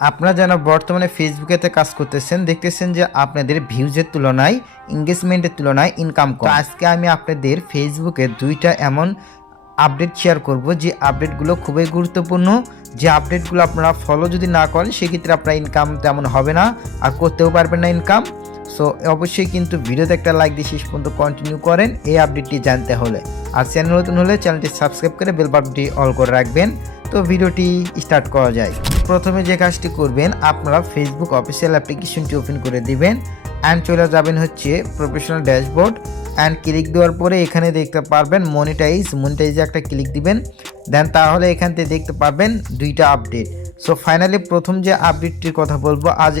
আপনারা যারা বর্তমানে ফেসবুকেতে কাজ করতেছেন দেখতেছেন যে আপনাদের ভিউজের তুলনায় এঙ্গেজমেন্টের তুলনায় ইনকাম কম। আজকে আমি আপনাদের ফেসবুকে দুইটা এমন আপডেট শেয়ার করব যে আপডেটগুলো খুবই গুরুত্বপূর্ণ, যে আপডেটগুলো আপনারা ফলো যদি না করেন সেক্ষেত্রে আপনার ইনকাম তেমন হবে না আর করতেও পারবেন না ইনকাম। সো অবশ্যই কিন্তু ভিডিওতে একটা লাইক দিয়ে শেষ পর্যন্ত কন্টিনিউ করেন এই আপডেটটি জানতে হলে। আর চ্যানেল নতুন হলে চ্যানেলটি সাবস্ক্রাইব করে বেল বাটনটি অল করে রাখবেন। তো ভিডিওটি স্টার্ট করা যায়। প্রথমে যে কাজটি করবেন, আপনারা ফেসবুক অফিসিয়াল অ্যাপ্লিকেশনটি ওপেন করে দিবেন অ্যান্ড চলে যাবেন হচ্ছে প্রফেশনাল ড্যাশবোর্ড অ্যান্ড ক্লিক দেওয়ার পরে এখানে দেখতে পারবেন মনিটাইজে একটা ক্লিক দিবেন। দেন তাহলে এখান থেকে দেখতে পারবেন দুইটা আপডেট। সো ফাইনালি প্রথম যে আপডেটটির কথা বলবো আজ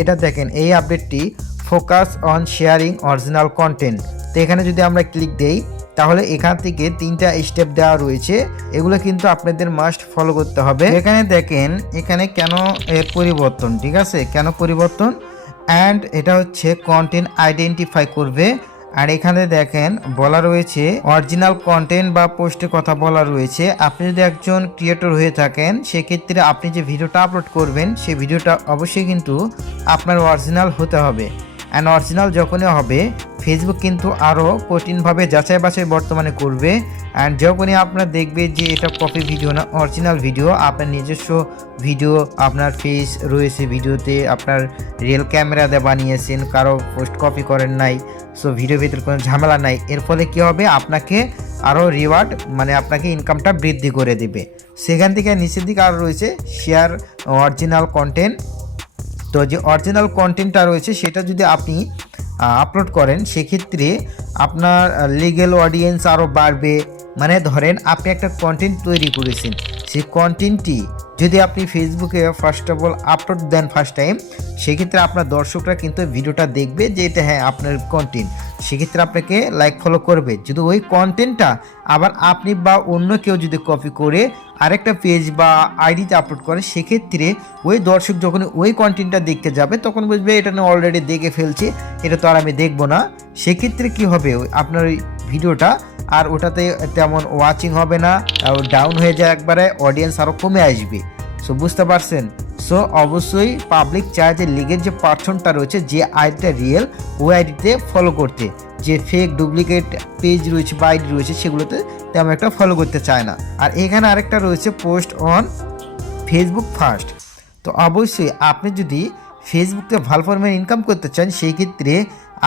এটা দেখেন, এই আপডেটটি focus on sharing original content. তো এখানে যদি আমরা ক্লিক দেই তাহলে এখান থেকে 3টা স্টেপ দেওয়া রয়েছে, এগুলো কিন্তু আপনাদের মাস্ট ফলো করতে হবে। এখানে দেখেন এখানে কেন এর পরিবর্তন, ঠিক আছে, কেন পরিবর্তন অ্যান্ড এটা হচ্ছে কন্টেন্ট আইডেন্টিফাই করবে। আর এখানে দেখেন বলা রয়েছে অরিজিনাল কন্টেন্ট বা পোস্টের কথা বলা রয়েছে। আপনি যদি একজন ক্রিয়েটর হয়ে থাকেন সেক্ষেত্রে আপনি যে ভিডিওটা আপলোড করবেন সেই ভিডিওটা অবশ্যই কিন্তু আপনার অরিজিনাল হতে হবে। অ্যান্ড অরিজিনাল যখনই হবে ফেসবুক কিন্তু আরও কঠিনভাবে যাচাই বাছাই বর্তমানে করবে। অ্যান্ড যখনই আপনারা দেখবে যে এটা কপি ভিডিও না অরিজিনাল ভিডিও, আপনার নিজস্ব ভিডিও, আপনার ফেস রয়েছে ভিডিওতে, আপনার রিয়েল ক্যামেরা দিয়ে বানিয়েছেন, কারো পোস্ট কপি করেন নাই, সো ভিডিওর ভিতরে কোনো ঝামেলা নাই, এর ফলে কী হবে আপনাকে আরও রিওয়ার্ড মানে আপনাকে ইনকামটা বৃদ্ধি করে দেবে। সেখান থেকে নিচের দিকে আরও রয়েছে শেয়ার অরিজিনাল কন্টেন্ট। তো যে অরিজিনাল কন্টেন্টটা রয়েছে সেটা যদি আপনি আপলোড করেন সেক্ষেত্রে আপনার লিগ্যাল অডিয়েন্স আরও বাড়বে। মানে ধরেন আপনি একটা কন্টেন্ট তৈরি করেছেন, সেই কন্টেন্টটি যদি আপনি ফেসবুকে ফার্স্ট অফ অল আপলোড দেন ফার্স্ট টাইম, সেক্ষেত্রে আপনার দর্শকরা কিন্তু ভিডিওটা দেখবে যে এটা হ্যাঁ আপনার কন্টেন্ট, সেক্ষেত্রে আপনাকে লাইক ফলো করবে। যদি ওই কন্টেন্টটা আবার আপনি বা অন্য কেউ যদি কপি করে আরেকটা পেজ বা আইডিতে আপলোড করে সেক্ষেত্রে ওই দর্শক যখন ওই কন্টেন্টটা দেখতে যাবে তখন বুঝবে এটা না অলরেডি দেখে ফেলছি, এটা তো আর আমি দেখবো না। সেক্ষেত্রে কি হবে, আপনার ওই ভিডিওটা আর ওটাতে তেমন ওয়াচিং হবে না, ডাউন হয়ে যায়, একবারে অডিয়েন্স আরও কমে আসবে। সো বুঝতে পারছেন। সো অবশ্যই পাবলিক চায় যে লিগের যে পার্সনটা রয়েছে, যে আইডিটা রিয়েল ওই আইডিতে ফলো করতে, যে ফেক ডুপ্লিকেট পেজ রয়েছে বা আইডি রয়েছে সেগুলোতে তেমন একটা ফলো করতে চায় না। আর এখানে আরেকটা রয়েছে পোস্ট অন ফেসবুক ফার্স্ট। তো অবশ্যই আপনি যদি ফেসবুকে ভালো পরিমাণে ইনকাম করতে চান সেই ক্ষেত্রে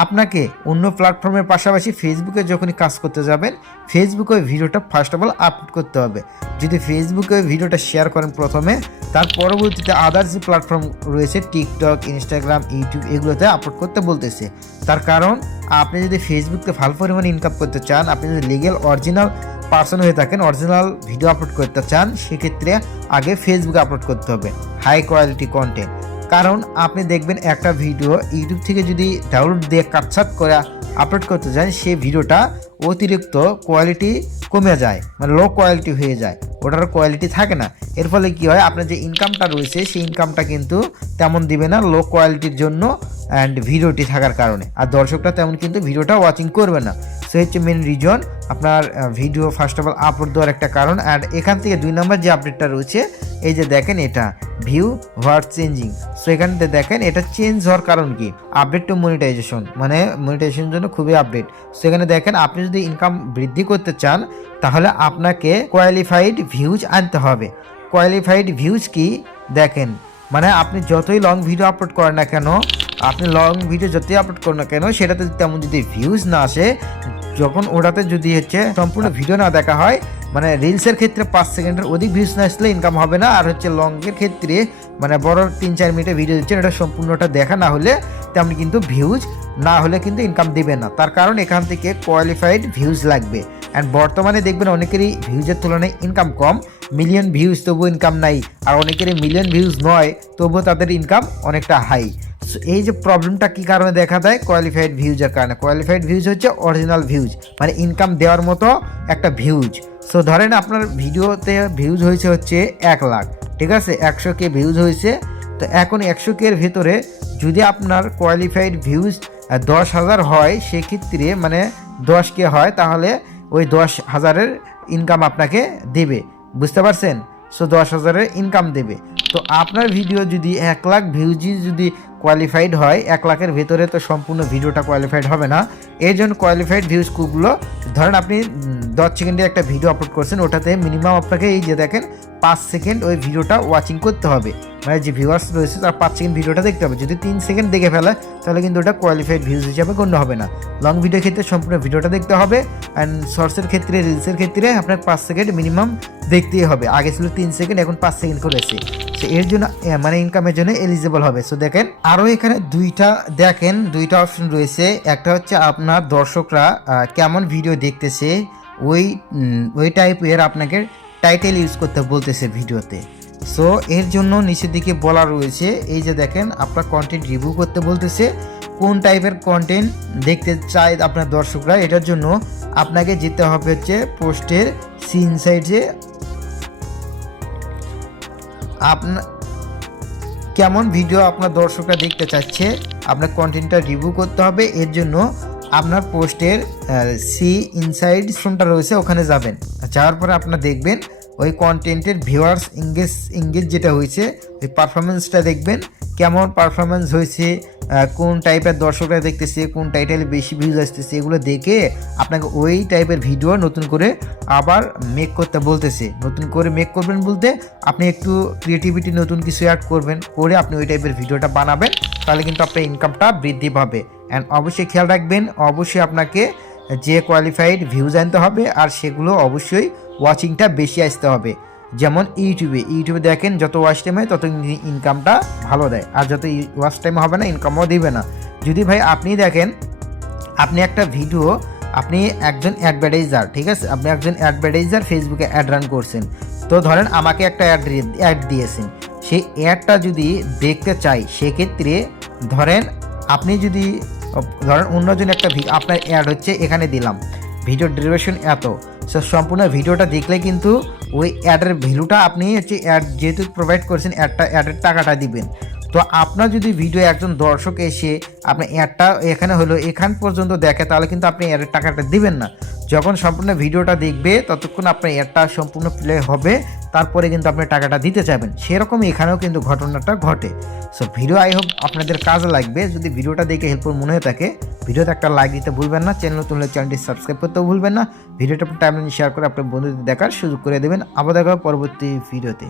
আপনাকে অন্য প্ল্যাটফর্মের পাশাপাশি ফেসবুকে যখনই কাজ করতে যাবেন ফেসবুকে ওই ভিডিওটা ফার্স্ট অফ অল আপলোড করতে হবে। যদি ফেসবুকে ওই ভিডিওটা শেয়ার করেন প্রথমে, তার পরবর্তীতে আদার্স যে প্ল্যাটফর্ম রয়েছে টিকটক, ইনস্টাগ্রাম, ইউটিউব এগুলোতে আপলোড করতে বলতেছে। তার কারণ আপনি যদি ফেসবুকে ভালো পরিমাণে ইনকাম করতে চান, আপনি যদি লিগ্যাল অরিজিনাল পার্সন হয়ে থাকেন, অরিজিনাল ভিডিও আপলোড করতে চান, সেক্ষেত্রে আগে ফেসবুকে আপলোড করতে হবে হাই কোয়ালিটি কন্টেন্ট। কারণ আপনি দেখবেন একটা ভিডিও ইউটিউব থেকে যদি ডাউনলোড দিয়ে কাটছাট করে আপলোড করতে যান সেই ভিডিওটা অতিরিক্ত কোয়ালিটি কমে যায়, মানে লো কোয়ালিটি হয়ে যায়, ওটার কোয়ালিটি থাকে না। এর ফলে কী হয়, আপনার যে ইনকামটা রয়েছে সেই ইনকামটা কিন্তু তেমন দিবে না লো কোয়ালিটির জন্য অ্যান্ড ভিডিওটি থাকার কারণে, আর দর্শকরা তেমন কিন্তু ভিডিওটা ওয়াচিং করবে না। সো হচ্ছে মেন রিজন আপনার video first of all upload দেওয়ার একটা কারণ। অ্যান্ড এখান থেকে 2 নম্বর যে আপডেটটা রয়েছে এই যে দেখেন এটা ভিউ হোয়াট চেঞ্জিং। সো এখানে দেখেন এটা চেঞ্জ হওয়ার কারণ কি, আপডেট টু মনিটাইজেশন, মানে মনিটাইজেশনের জন্য খুবই আপডেট। সো এখানে দেখেন আপনি যদি ইনকাম বৃদ্ধি করতে চান তাহলে আপনাকে কোয়ালিফাইড ভিউজ আনতে হবে। কোয়ালিফাইড ভিউজ কি দেখেন, মানে আপনি যতই লং ভিডিও আপলোড করেন না কেন, আপনি লং ভিডিও যতই আপলোড করেন না কেন সেটাতে তেমন যদি ভিউজ না আসে, যখন ওটাতে যদি হচ্ছে সম্পূর্ণ ভিডিও না দেখা হয়, মানে রিলসের ক্ষেত্রে 5 সেকেন্ডের অধিক ভিউজ না আসলে ইনকাম হবে না। আর হচ্ছে লংয়ের ক্ষেত্রে মানে বড় 3-4 মিনিটের ভিডিও দিচ্ছেন, এটা সম্পূর্ণটা দেখা না হলে তেমন কিন্তু ভিউজ না হলে কিন্তু ইনকাম দিবে না। তার কারণ এখান থেকে কোয়ালিফাইড ভিউজ লাগবে। অ্যান্ড বর্তমানে দেখবেন অনেকেরই ভিউজের তুলনায় ইনকাম কম, মিলিয়ন ভিউজ তবুও ইনকাম নাই, আর অনেকেরই মিলিয়ন ভিউজ নয় তবুও তাদের ইনকাম অনেকটা হাই। সো এই যে প্রবলেমটা কী কারণে দেখা দেয়, কোয়ালিফাইড ভিউজের কারণে। কোয়ালিফাইড ভিউজ হচ্ছে অরিজিনাল ভিউজ, মানে ইনকাম দেওয়ার মতো একটা ভিউজ। সো ধরেন আপনার ভিডিওতে ভিউজ হয়েছে হচ্ছে 1 লাখ, ঠিক আছে, 100K ভিউজ হয়েছে। তো এখন 100K এর ভেতরে যদি আপনার কোয়ালিফাইড ভিউজ 10,000 হয় সেক্ষেত্রে মানে 10K হয়, তাহলে ওই 10,000-এর ইনকাম আপনাকে দেবে, বুঝতে পারছেন। সো 10,000-এর ইনকাম দেবে। তো আপনার ভিডিও যদি 1 লাখ ভিউজই যদি কোয়ালিফাইড হয়, 1 লাখের ভেতরে তো সম্পূর্ণ ভিডিওটা কোয়ালিফাইড হবে না। এর জন্য কোয়ালিফাইড ভিউজ কুগুলো ধরেন আপনি 10 সেকেন্ডে একটা ভিডিও আপলোড করছেন, ওটাতে মিনিমাম আপনাকে এই যে দেখেন 5 সেকেন্ড ওই ভিডিওটা ওয়াচিং করতে হবে, মানে যে ভিউয়ার্স রয়েছে তার 5 সেকেন্ড ভিডিওটা দেখতে হবে। যদি 3 সেকেন্ড দেখে ফেলে তাহলে কিন্তু ওটা কোয়ালিফাইড ভিউজ হিসাবে গণ্য হবে না। লং ভিডিওর ক্ষেত্রে সম্পূর্ণ ভিডিওটা দেখতে হবে, অ্যান্ড শর্টসের ক্ষেত্রে রিলসের ক্ষেত্রে আপনার 5 সেকেন্ড মিনিমাম দেখতেই হবে। আগে ছিল 3 সেকেন্ড, এখন 5 সেকেন্ড করেছে। সো এর জন্য মানে ইনকামের জন্য এলিজিবল হবে। সো দেখেন আরও এখানে দুইটা অপশন রয়েছে। একটা হচ্ছে আপনার দর্শকরা কেমন ভিডিও দেখতেছে ওই টাইপের আপনাকে টাইটেল ইউজ করতে বলতেছে ভিডিওতে। সো এর জন্য নিচের দিকে বলা রয়েছে, এই যে দেখেন আপনার কন্টেন্ট রিভিউ করতে বলতেছে, কোন টাইপের কন্টেন্ট দেখতে চায় আপনার দর্শকরা। এটার জন্য আপনাকে যেতে হবে হচ্ছে পোস্টের সি ইনসাইডে আপনার কেমন ভিডিও আপনার দর্শকরা দেখতে চাচ্ছে, আপনার কন্টেন্টটা রিভিউ করতে হবে। এর জন্য আপনার পোস্টের সি ইনসাইড অপশনটা রয়েছে, ওখানে যাবেন। যাওয়ার পরে আপনার দেখবেন ওই কন্টেন্টের ভিউয়ার্স এঙ্গেজ যেটা হয়েছে ওই পারফরমেন্সটা দেখবেন, কেমন পারফরমেন্স হয়েছে, কোন টাইপের দর্শকরা দেখতেছে, কোন টাইটেলে বেশি ভিউজ আসতেছে, এগুলো দেখে আপনাকে ওই টাইপের ভিডিও নতুন করে আবার মেক করতে বলতেছে। নতুন করে মেক করবেন বলতে আপনি একটু ক্রিয়েটিভিটি নতুন কিছু অ্যাড করবেন, করে আপনি ওই টাইপের ভিডিওটা বানাবেন, তাহলে কিন্তু আপনার ইনকামটা বৃদ্ধি পাবে। অ্যান্ড অবশ্যই খেয়াল রাখবেন, অবশ্যই আপনাকে যে কোয়ালিফাইড ভিউজ আনতে হবে, আর সেগুলো অবশ্যই ওয়াচিংটা বেশি আসতে হবে। যেমন ইউটিউবে দেখেন যত ওয়াচ টাইম হয় তত ইনকামটা ভালো দেয়, আর যত ওয়াচ টাইম হবে না ইনকামও দিবে না। যদি ভাই আপনি দেখেন আপনি একটা ভিডিও, আপনি একজন অ্যাডভার্টাইজার, ঠিক আছে, আপনি একজন অ্যাডভার্টাইজার ফেসবুকে অ্যাড রান করছেন, তো ধরেন আমাকে একটা অ্যাড দিয়েছেন, সেই অ্যাডটা যদি দেখতে চাই সেক্ষেত্রে ধরেন আপনি যদি অন্যজন একটা আপনার অ্যাড হচ্ছে, এখানে দিলাম ভিডিও ডিউরেশন এত, সো সম্পূর্ণ ভিডিওটা দেখলে কিন্তু ওই অ্যাডের ভ্যালুটা আপনি হচ্ছে অ্যাড যেহেতু প্রোভাইড করছেন অ্যাডের টাকাটা দিবেন। তো আপনার যদি ভিডিও একজন দর্শক এসে আপনার অ্যাডটা এখান পর্যন্ত দেখে, তাহলে কিন্তু আপনি অ্যাডের টাকাটা দিবেন না। যখন সম্পূর্ণ ভিডিওটা দেখবে ততক্ষণ আপনার অ্যাডটা সম্পূর্ণ প্লে হবে, তারপরে কিন্তু আপনি টাকাটা দিতে চাইবেন। সেরকম এখানেও কিন্তু ঘটনাটা ঘটে। সো ভিডিও আই হোপ আপনাদের কাজে লাগবে। যদি ভিডিওটা দেখে হেল্পফুল মনে হয়ে থাকে, ভিডিওতে একটা লাইক দিতে ভুলবেন না, চ্যানেল নতুন হলে চ্যানেলটি সাবস্ক্রাইব করতেও ভুলবেন না। ভিডিওটা টাইমলাইনে শেয়ার করে আপনার বন্ধুদের দেখার সুযোগ করে দেবেন। আবার দেখা হবে পরবর্তী ভিডিওতে।